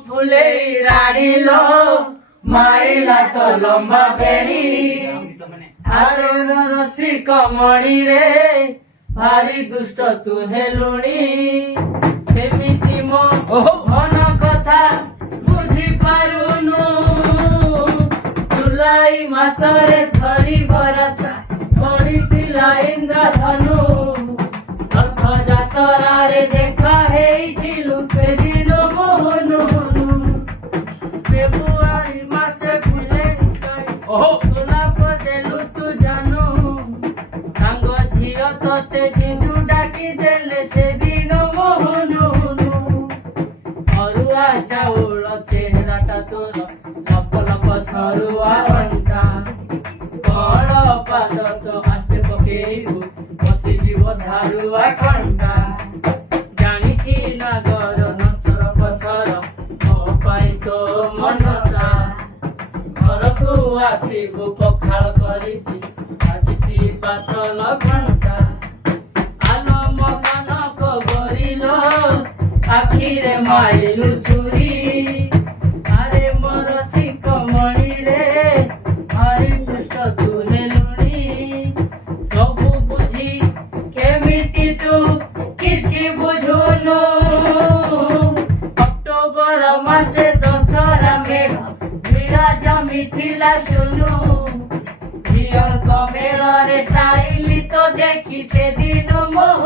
ফুলে রাড়িল মাইলা তো লম্বা বেড়ি আরে রসি কমড়ি রে ভারি দুষ্ট তু হেলুনি এমিতি মো ঘন কথা বুঝি পারুনু জুলাই মাসরে ঝড়ি বরসা পড়িଥିଲା ইন্দ্রধনু রথযাত্ରାରେ ଦେଖା ହେଇଥିଲୁ ସେଦିନ ମୋହନ ଫେବୃଆରୀ ମାସେ ଖୁଲେ ଗୋଲାପ ଦେଲୁ ତୁ ଜାନୁ ସାଙ୍ଗ ଝିଅ ତତେ ଜିନ୍ଦୁ ଡାକି ଦେଲେ ସେଦିନ ମୋହନ ଅରୁଆ ଚାଉଳ ଚେହେରାଟା ତୋର ଲପ ଲପ ସରୁଆ ଅଣ୍ଟା କଳ ପାଦ ତ ଆସ୍ତେ ପକେଇବୁ ବସିଯିବ ଧାରୁଆ କଣ୍ଟା ଜାଣିଛି ନାଗର ନସର ପସର ମୋ ପାଇଁ ତୋ ମନଟା ଘରକୁ ଆସିବୁ ପଖାଳ କରିଛି ଭାବିଛି ପାତଳ ଘଣ୍ଟା ଆଲୋ ମୋ କନକ ଗରିଲ ଆଖିରେ ମାରିଲୁ ଛୁରୀ ଆରେ ମୋର ଶିଖମଣିରେ ଭାରି ଦୁଷ୍ଟ ତୁ ହେଲୁଣି ସବୁ ବୁଝି କେମିତି ତୁ କିଛି ବୁଝୁନୁ ଅକ୍ଟୋବର ମାସେ ଦଶହରା ମେଢ ଭିଡ଼ ଜମିଥିଲା ଶୁଣୁ ଝିଅଙ୍କ ମେଳରେ ଷ୍ଟାଇଲି ତ ଦେଖି ସେଦିନ ମୋହ